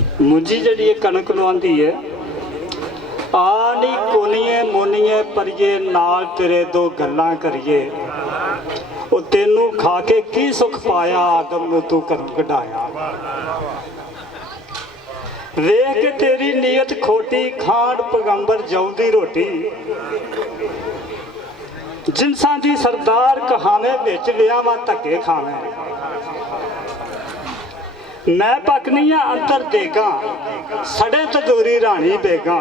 मुंजी जी कणक ਨੂੰ ਆਂਦੀ है आ नी कोनीए मोनीए परिए नाल तेरे दो गल्लां करिए ਉਹ ਤੈਨੂੰ खा के की सुख पाया आदम ਨੂੰ तू घरों कढाया वेख के तेरी नीयत खोटी खांड पैगंबर जौ दी रोटी जिनसां दी सरदार कहावे विच विआहां धक्के खावे मैं पकनिया अंतर देगा सड़े तदूरी रानी बेगा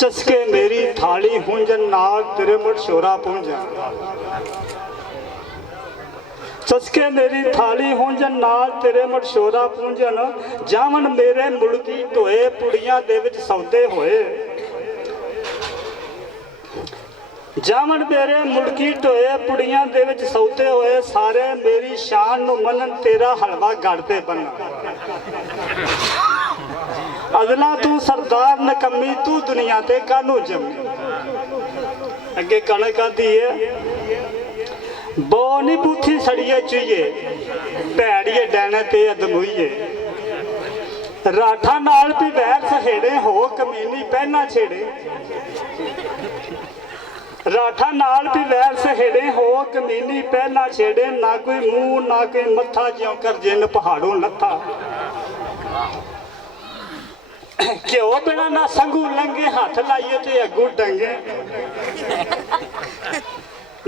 चसके मेरी थाली हुंजन नाग तेरे मुड़ शोरा पूंजन चसके मेरी थाली हुंजन नाग तेरे मुड़ शोरा पूंजन जावन मेरे मुड़की ढोए पुड़ियां दे विच सौदे होए जावन मेरे मुड़की ढोए पुड़ियां दे विच सौदे होए सारे मेरी शान नूं मनन तेरा हलवा गढ़ते बनन अदला तू सरदार नकम्मी तू दुनिया ते कानू जमी अगे कणक आती है बो नी बूथी सड़िए चुईए भैड़िए डैने ते अदमुईए राठा नाल भी वैर सहेड़े हो कमीनी पहना छेड़े राठा नाल भी वैर सहेड़े हो कमीनी पहला छेड़े ना कोई मुंह ना कोई मत्था ज्यों कर जिन पहाड़ों लथा क्यों बिना ना संगू लंगे हाथ लाइए ते अगू डंगे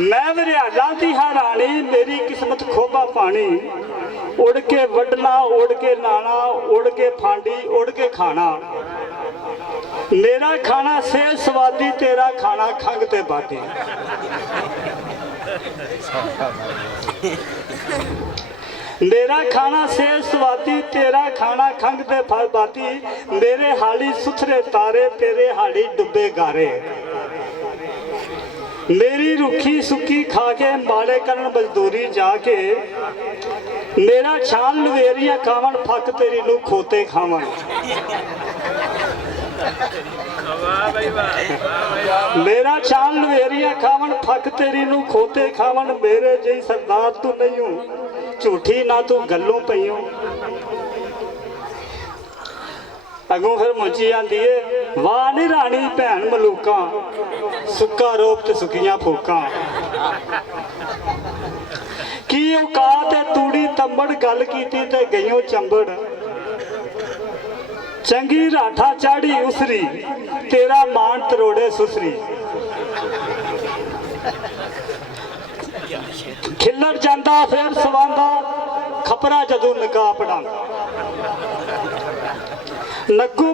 मैं वरियाला दी हारानी मेरी किस्मत खोबा पानी उड़ के वडना उड़ के लाना उड़ के फांडी उड़ के खाना मेरा खाना से स्वादी तेरा खाना खंग ते बाती मेरा खाना से स्वादी तेरा खाना खंग ते बाती मेरे हाली सुथरे तारे तेरे हाली डुबे गारे मेरी रुखी सुखी खा के माड़े करन मजदूरी जाके मेरा छान लवेरिया खावन फक तेरी नू खोते खावन मेरा छान लवेरिया खावन फक तेरी नू खोते खावन मेरे जई सरदार तू नहीं हूं झूठी ना तू गल्लों पईओ अगों फिर मुंजी आंदी है वाह नी रानी भैन मलूका सुक्का रोप ते सुखियां फूका की औकात है तूड़ी तंबड़ गल कीती ते गईओ चंबड़ चंगी राठा चाड़ी उसरी तेरा मान तरोड़े सुसरी खिलर जांदा फिर सवांदा खपरा जदू निकाह पढ़ांदा लगू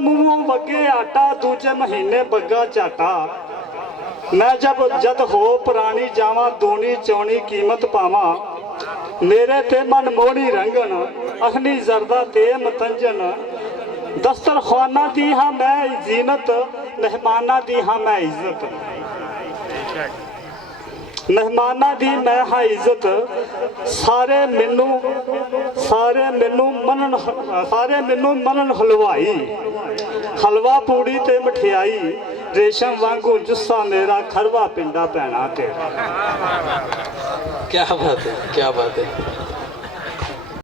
मुंह वगे आटा दूजे महीने बग्गा चाटा मैं जब हो पुरानी जावा दोनी चौनी कीमत पावा मेरे ते मन मोहनी रंगन अखनी जरदा ते मतंजन दस्तरखाना दी हाँ मैं जीनत मेहमाना दी हाँ मैं इज्जत मेहमाना दी मैं हाँ इज्जत सारे मैनू मनन हलवाई हलवा पूड़ी ते मठियाई रेशम वांगू जुस्सा मेरा खरवा पिंडा पैना तेरा। क्या बात है, क्या बात है।